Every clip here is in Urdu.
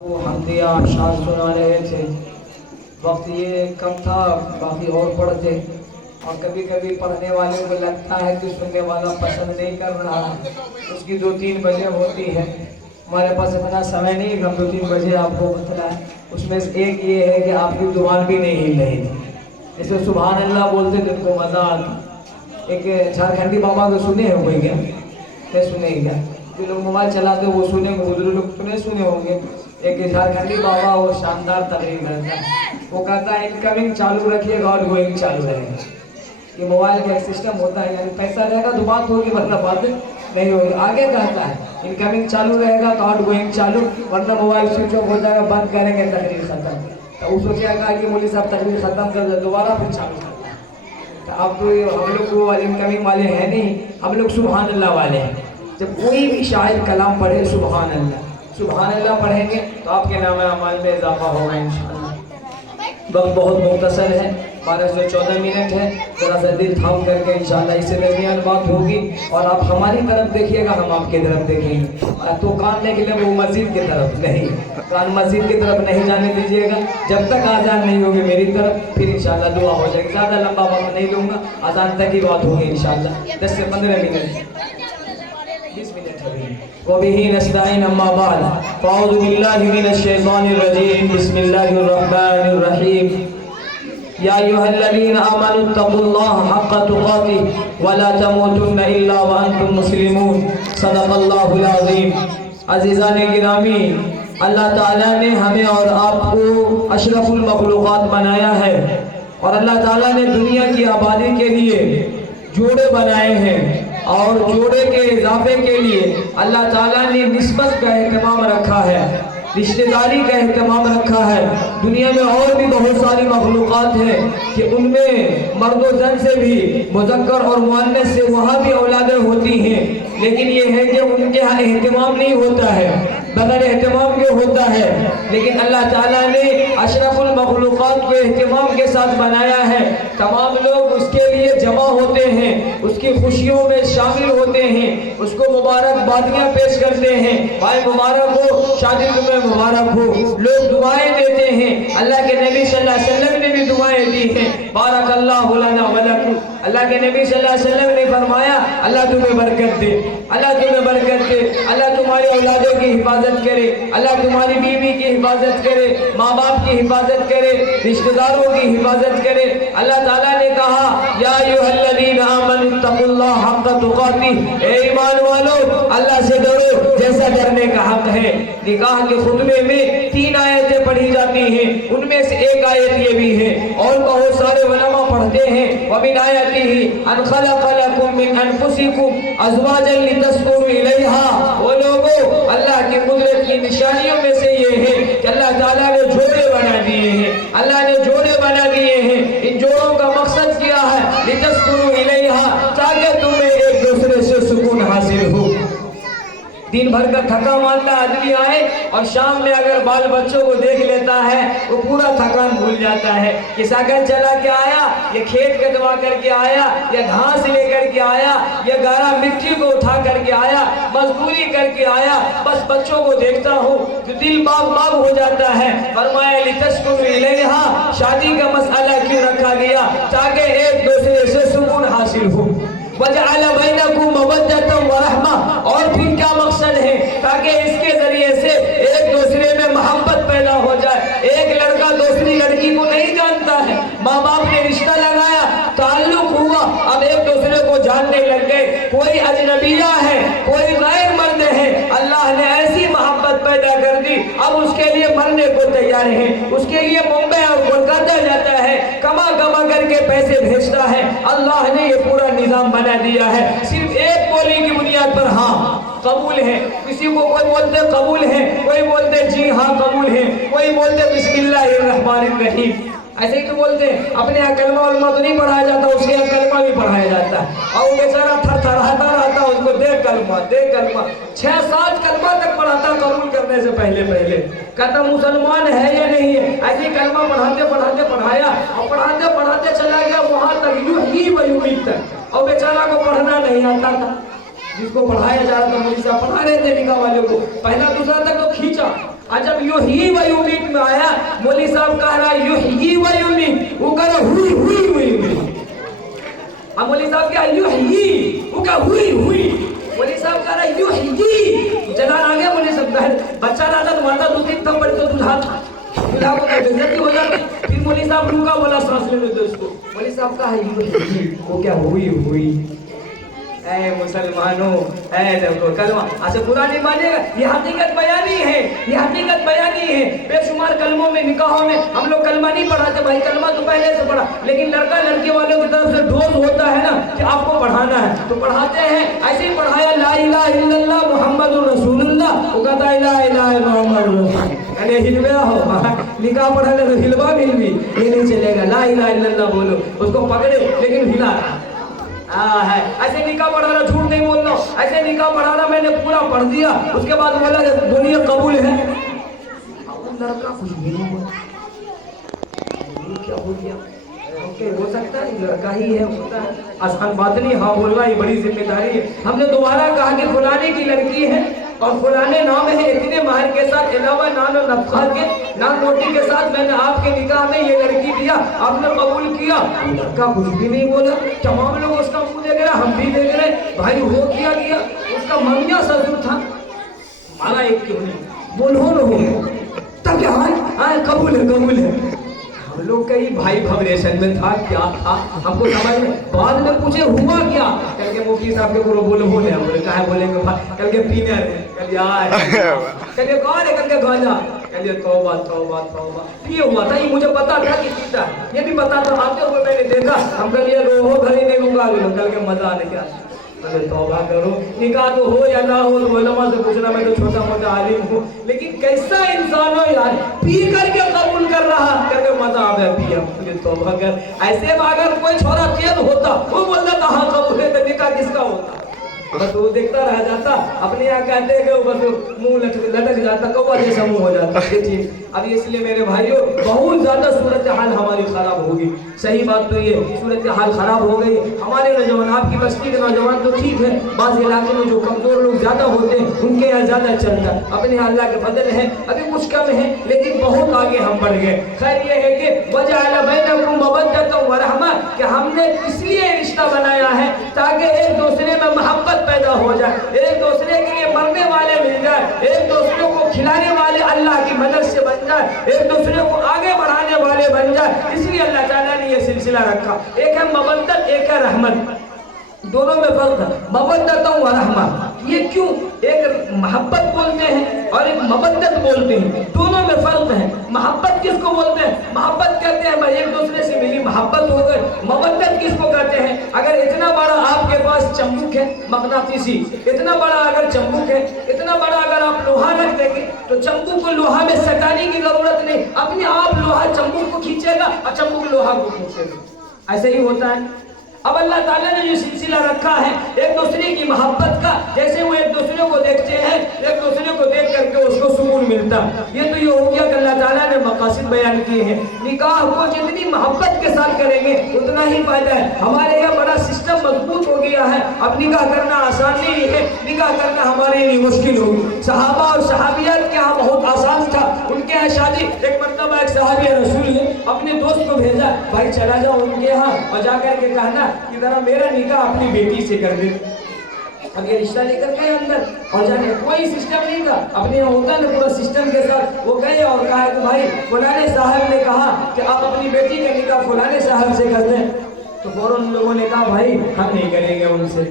وہ حمدیہ اشعار سنا رہے تھے. وقت یہ کم تھا، باقی اور پڑھتے، اور کبھی کبھی پڑھنے والے کو لگتا ہے کہ سننے والا پسند نہیں کر رہا، اس کی 2-3 وجہ ہوتی ہے. ہمارے پاس اتنا سمے نہیں کہ ہم 2-3 بجے آپ کو بتلائیں. اس میں سے ایک یہ ہے کہ آپ کی زبان بھی نہیں ہل رہی تھی. جیسے سبحان اللہ بولتے تو ان کو مزہ آتا. ایک جھارکھنڈی بابا کو سنے ہوئے کیا؟ نہیں سنے گا. جو لوگ موبائل چلاتے وہ سنے، بزرگ لوگ تو نہیں سنے ہوں گے. ایک جھارکھنڈی بابا وہ شاندار تقریر کرتا ہے. وہ کہتا ہے انکمنگ چالو رکھیے گا اور گوئنگ چالو رہے گا. یہ موبائل کا ایک سسٹم ہوتا ہے، یعنی پیسہ رہے گا تو بات ہوگی ورنہ بات نہیں ہوگی. آگے کہتا ہے انکمنگ چالو رہے گا تو آؤٹ گوئنگ چالو، ورنہ موبائل سوئچ آف ہو جائے گا، بند کریں گے تقریر ختم. تو وہ سوچے گا کہ مولوی صاحب تقریر ختم کر دے، دوبارہ پھر چالو کرتا ہے. تو اب تو ہم لوگ وہ انکمنگ والے ہیں نہیں، ہم لوگ سبحان اللہ والے ہیں. جب کوئی بھی شاعر کلام پڑھے سبحان اللہ پڑھیں گے تو آپ کے نام اعمال میں اضافہ ہوگا انشاءاللہ. وقت بہت مختصر ہے، 1214 منٹ ہے. ذرا سا دل تھام کر کے انشاءاللہ اس سے درمیان بات ہوگی، اور آپ ہماری طرف دیکھیے گا، ہم آپ کی طرف دیکھیں گے. تو کان لے کے لیے وہ مسجد کی طرف نہیں، کان مسجد کی طرف نہیں جانے دیجیے گا جب تک آزان نہیں ہوگی میری طرف. پھر انشاءاللہ دعا ہو جائے گی. زیادہ لمبا وقت نہیں لوں گا، آزان تک ہی بات ہوگی انشاءاللہ. 10 سے 15 منٹ، 20 منٹ ہے. وَبِهِ نَسْتَعِينُ أَمَّا بَعْدُ فَأَعُوذُ بِاللَّهِ مِنَ الشَّيْطَانِ الرَّجِيمِ بِسْمِ اللَّهِ الرَّحْمَنِ الرَّحِيمِ. يَا أَيُّهَا الَّذِينَ آمَنُوا اتَّقُوا اللَّهَ حَقَّ تُقَاتِهِ وَلَا تَمُوتُنَّ إِلَّا وَأَنْتُمْ مُسْلِمُونَ. صدق اللہ العظیم. عزیزان گرامی، اللہ تعالیٰ نے ہمیں اور آپ کو اشرف المخلوقات بنایا ہے، اور اللہ تعالیٰ نے دنیا کی آبادی کے لیے جوڑے بنائے ہیں، اور جوڑے کے اضافے کے لیے اللہ تعالیٰ نے نسبت کا اہتمام رکھا ہے، رشتہ داری کا اہتمام رکھا ہے. دنیا میں اور بھی بہت ساری مخلوقات ہیں کہ ان میں مرد و زن سے بھی، مذکر اور مؤنث سے وہاں بھی اولادیں ہوتی ہیں، لیکن یہ ہے کہ ان کے ہاں اہتمام نہیں ہوتا ہے، بغیر اہتمام کے ہوتا ہے. لیکن اللہ تعالیٰ نے اشرف المخلوقات کو اہتمام کے ساتھ بنایا ہے. تمام لوگ اس کے لیے جمع ہوتے ہیں، اس کی خوشیوں میں شامل ہوتے ہیں، اس کو مبارکبادیاں پیش کرتے ہیں. بھائی مبارک ہو، شادی تمہیں مبارک ہو. لوگ دعائیں دیتے ہیں، اللہ کے نبی صلی اللہ علیہ وسلم نے بھی دعائیں دی ہیں. بارک اللہ لنا ولکم. اللہ کے نبی صلی اللہ علیہ وسلم نے فرمایا اللہ تمہیں برکت دے، اللہ تمہیں برکت دے، اللہ تمہاری اولادوں کی حفاظت کرے، اللہ تمہاری بیوی کی حفاظت کرے، ماں باپ کی حفاظت کرے، رشتہ داروں کی حفاظت کرے. اللہ تعالیٰ نے کہا یا ایھا الذین آمنوا اتقوا اللہ حق تقاتہ. اے ایمان والو، اللہ سے ڈرو جیسا ڈرنے کا حق ہے. نکاح کے خطبے میں 3 آیتیں پڑھی جاتی ہیں، ان میں سے ایک آیت یہ بھی ہے، اور بہت سارے علماء پڑھتے ہیں وَمِنْ آیَاتِهِ أَنْ خَلَقَ لَكُم مِّنْ أَنفُسِكُمْ أَزْوَاجًا لِتَسْكُنُوا إِلَيْهَا. وہ لوگوں، اللہ کی قدرت کی نشانیوں میں سے یہ ہے کہ اللہ تعالیٰ نے جوڑے بنا دیے ہیں، اللہ نے جوڑے بنا دیے ہیں. ان جوڑوں کا مقصد کیا ہے؟ لِتَسْكُنُوا إِلَيْهَا، تاکہ تمہیں ایک دوسرے سے سکون حاصل ہو. دن بھر کا تھکا ماندہ آدمی آئے اور شام میں اگر بال بچوں کو دیکھ لیتا ہے وہ پورا تھکان بھول جاتا ہے. یہ سائیکل چلا کے آیا، یہ کھیت کٹوا کر کے آیا، یہ گھاس لے کر کے آیا، یہ گارا مٹی کو اٹھا کر کے آیا، مزدوری کر کے آیا. بس بچوں کو دیکھتا ہوں تو دل باغ باغ ہو جاتا ہے. فرمایا لِتَسْكُنُوا إِلَيْهَا، شادی کا مسئلہ کیوں رکھا گیا؟ تاکہ ایک دوسرے سے سکون حاصل ہو. وَجَعَلَ بَيْنَكُم مَّوَدَّةً وَرَحْمَةً، اور پھر کیا مقصد ہے؟ تاکہ اس کے ذریعے سے ایک دوسرے میں محبت پیدا ہو جائے. ایک لڑکا دوسری لڑکی کو نہیں جانتا ہے، ماں باپ نے رشتہ لگایا، تعلق ہوا، اب ایک دوسرے کو جاننے لگ گئے. کوئی اجنبیہ ہے، کوئی غیر مرد ہے، اللہ نے ایسی محبت پیدا کر دی، اب اس کے لیے مرنے کو تیار ہے. اس کے لیے ممبئی اور کولکاتہ جاتا ہے، کما کر کے پیسے بھیجتا ہے. اللہ نے یہ پورا نظام بنا دیا ہے، صرف ایک بولی کی بنیاد پر. ہاں قبول ہے، کسی کو کوئی بولتے قبول ہے، کوئی بولتے جی ہاں قبول ہے، کوئی بولتے بسم اللہ الرحمن الرحیم. ایسے ہی تو بولتے ہیں. اپنے یہاں کلمہ علمہ تو نہیں پڑھایا جاتا، اس کے یہاں کلمہ بھی پڑھایا جاتا ہے، اور وہ بیچارہ تھر تھراتا رہتا، اس کو دے کلمہ دے کلمہ. 6-7 کلمہ تک پڑھاتا قبول کرنے سے پہلے. کہتا مسلمان ہے یا نہیں ہے. ایسے کلمہ پڑھاتے پڑھایا، اور پڑھاتے چلا گیا وہاں تک یحیی و یمیت تک، اور بیچارہ کو پڑھنا نہیں آتا تھا. جس کو پڑھایا جا رہا تھا مولوی صاحب پڑھا رہے تھے نکاح والے کو، پہلا دوسرا تک تو کھینچا، اور جب یحیی و یمیت میں آیا مولوی صاحب کہہ رہا یحیی و یمیت، وہ کہہ رہا ہوئی ہوئی ہوئی، اب مولوی صاحب کیا یحیی، وہ کہا ہوئی ہوئی، مولوی صاحب کہہ رہا یحیی، جلال آ گیا مولوی صاحب کا بچہ رہا تھا ماتا دکھی تب بڑے تو دلہا کو بےزتی ہو جاتی، پھر مولوی صاحب رکا بولا سانس لینے دو اس کو، مولوی صاحب کہا یحیی، وہ کیا ہوئی ہوئی۔ اے مسلمانوں، اے دیکھو کلمہ اچھا برا نہیں مانے گا، یہ حقیقت بیانی ہے، یہ حقیقت بیانی ہے۔ بے شمار کلموں میں نکاحوں میں ہم لوگ کلمہ نہیں پڑھاتے بھائی، کلمہ تو پہلے سے پڑھا، لیکن لڑکا لڑکی والوں کی طرف سے ڈوز ہوتا ہے نا کہ آپ کو پڑھانا ہے تو پڑھاتے ہیں، ایسے ہی پڑھایا لا الہ الا اللہ محمد رسول اللہ، وہ کہتا ہے لا الہ الا محمد رسول اللہ، یعنی ہلویا ہو نکاح پڑھا لے تو ہلوا مل بھی یہ نہیں چلے گا، لا الہ الا اللہ بولو، اس کو پکڑے لیکن ہلا رہا ہے، ایسے نکاح پڑھا رہا، جھوٹ نہیں بولنا، ایسے نکاح پڑھا رہا میں نے پورا پڑھ دیا، اس کے بعد بولا بولیے قبول ہے، لڑکا کچھ بھی نہیں بولا، کیا ہو گیا؟ ہو سکتا ہے لڑکا ہی ہے، ہوتا ہے، آسان بات نہیں، ہاں بولنا یہ بڑی ذمہ داری ہے۔ ہم نے دوبارہ کہا کہ فلانے کی لڑکی ہے اور فلانے نام ہے، اتنے مہر کے ساتھ علاوہ نان و نفقہ کے نان روٹی کے ساتھ میں نے آپ کے نکاح میں یہ لڑکی دیا، آپ نے قبول کیا، لڑکا کچھ بھی نہیں بولا، تمام لوگ اس کا منہ دیکھ رہے، ہم بھی دیکھ رہے، بھائی وہ کیا گیا، اس کا ممیاں سسر تھا، مانا ایک کیوں نہیں، بولو ہو تب کیا قبول ہے قبول ہے، ہم لوگ کئی بھائی فبریشن میں تھا، کیا تھا ہم کو سمجھ میں، بعد میں پوچھے ہوا کیا، کل کے مفتی صاحب کے بولو بولے ہم بولے کہا ہے بولے کہ کل کے پینر ہے، کل کے آئے کل کے کون ہے، کل کے گاجا، کل کے توبہ توبہ توبہ، یہ ہوا تھا، یہ مجھے پتا تھا کہ پیتا ہے، یہ بھی پتا تھا، آتے ہوئے میں نے دیکھا، ہم کل یہ روحو گھر ہی نہیں رکا گئے، کل کے مزہ آنے کیا توبہ کرو، نکاح تو ہو یا نہ ہو تو علماء سے پوچھنا، میں تو چھوٹا موٹا عالم ہوں، لیکن کیسا انسان ہو یار، پی کر کے قبول کر رہا، کر کے مزہ آگیا پیا، مجھے توبہ کر، ایسے اگر کوئی چھوڑا تیز ہوتا، وہ بولتا تھا ہاں قبول ہے، تو نکاح کس کا ہوتا؟ بس وہ دیکھتا رہ جاتا، اپنے یہاں کہتے ہیں کہ بس منہ لٹک جاتا، کوا جیسا منہ ہو جاتا، یہ چیز اب اس لیے میرے بھائیوں بہت زیادہ صورتحال ہماری خراب ہوگی، صحیح بات تو یہ صورتحال خراب ہو گئی، ہمارے نوجوان، آپ کی بستی کے نوجوان تو ٹھیک ہے، بعض علاقے میں جو کمزور لوگ زیادہ ہوتے ہیں ان کے یہاں زیادہ چلتا ہے، اپنے اللہ کے فضل ہے، ابھی کچھ کم ہے لیکن بہت آگے ہم بڑھ گئے۔ خیر یہ ہے کہ وَجَعَلَ بَيْنَكُمْ مَوَدَّةً وَرَحْمَةً کہ ہم نے اس لیے رشتہ بنایا ہے تاکہ ایک دوسرے میں محبت پیدا ہو جائے، ایک دوسرے کے لیے مرنے والے مل جائے، ایک دوسرے کو کھلانے والے اللہ کی مدد سے بن جائے، ایک دوسرے کو آگے بڑھانے والے بن جائے، اس لیے اللہ تعالیٰ نے یہ سلسلہ رکھا۔ ایک ہے مودت، ایک ہے رحمت، دونوں میں فرق ہے، مودت و رحمہ، یہ کیوں ایک محبت بولتے ہیں اور ایک مودت بولتے ہیں، دونوں میں فرق ہے۔ محبت کس کو بولتے ہیں؟ محبت کہتے ہیں بھائی ایک دوسرے سے ملی محبت ہو گئے، مودت کس کو کہتے ہیں؟ اگر اتنا بڑا آپ کے پاس چمبک ہے مغناطیسی، اتنا بڑا اگر چمبک ہے، اتنا بڑا اگر آپ لوہا رکھ دیں گے تو چمبک کو لوہا میں سٹانے کی ضرورت نہیں، اپنے آپ لوہا چمبک کو کھینچے گا اور چمبک لوہا کو کھینچے گا، ایسے ہی ہوتا ہے۔ اب اللہ تعالیٰ نے یہ سلسلہ رکھا ہے ایک دوسرے کی محبت کا، جیسے وہ ایک دوسرے کو دیکھتے ہیں، ایک دوسرے کو دیکھ کر کے اس کو سکون ملتا، یہ تو یہ ہو گیا کہ اللہ تعالیٰ نے مقاصد بیان کیے ہیں۔ نکاح کو جتنی محبت کے ساتھ کریں گے اتنا ہی فائدہ ہے۔ ہمارے یہاں بڑا سسٹم مضبوط ہو گیا ہے، اب نکاح کرنا آسان نہیں ہے، نکاح کرنا ہمارے لیے مشکل ہوگی۔ صحابہ اور صحابیات کے یہاں بہت آسان تھا، ان کے یہاں شادی، ایک مرتبہ ایک صحابی رسول نے اپنے دوست کو بھیجا، بھائی چلا جاؤ ان کے یہاں اور جا کر کے کہنا کہ ذرا میرا نکاح اپنی بیٹی سے کر دے۔ اب یہ رشتہ لے کر گئے اندر اور جانے کوئی سسٹم نہیں تھا، اپنے یہاں ہوتا ہے پورا سسٹم کے ساتھ، وہ گئے اور کہا کہ بھائی فلانے صاحب نے کہا کہ آپ اپنی بیٹی کا نکاح فلانے صاحب سے کر دیں، تو فوراً ان لوگوں نے کہا بھائی ہم نہیں کریں گے ان سے۔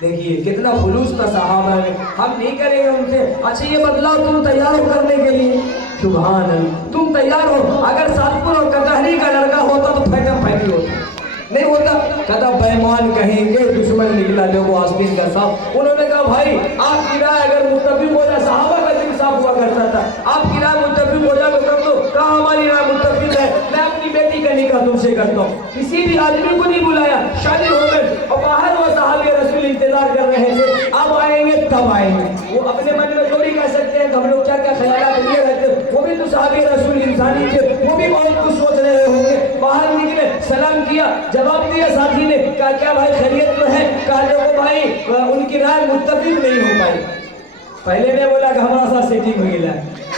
دیکھیے کتنا خلوص تھا صحابہ میں، ہم نہیں کریں گے ان سے۔ اچھا یہ بدلاؤ تم تیار ہو کرنے کے لیے؟ سبحان اللہ، تم تیار ہو؟ اگر ساتپور اور کٹہری کا لڑکا ہوتا تو پھیٹا پھیٹی ہوتا، نہیں ہوتا، کہتا بیمان کہیں گے دشمن نکلا دیکھو آستین کا صاف۔ انہوں نے کہا بھائی آپ کی رائے اگر متفق ہو جائے، صحابہ کا دل صاف ہوا کرتا تھا، آپ کی رائے متفق ہو جائے تو کر دو۔ کہا ہماری رائے متفق ہے، میں اپنی بیٹی کا نکاح تم سے کرتا ہوں۔ کسی بھی آدمی کو نہیں بلایا، شادی ہو گئی اور باہر وہ صحابہ رسول انتظار کر رہے تھے، اب آئیں گے تب آئیں گے۔ وہ اپنے من میں تھوڑی کہہ سکتے ہیں کہ ہم لوگ کیا کیا خیالات لیے رہتے، وہ بھی تو صحابہ رسول انسانی تھے، وہ بھی بہت کچھ سوچ رہے ہوں گے۔ باہر نکلے، سلام کیا، جواب دیا ساتھی نے، کہا کیا بھائی خیریت تو ہے؟ کہا دیکھو بھائی ان کی رائے متفق نہیں ہو پائی۔ پہلے نے بولا کہ ہمارا ساتھ سیٹنگ ہو گیا،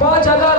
5,000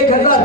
1,000,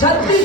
36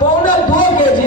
2.25 kg,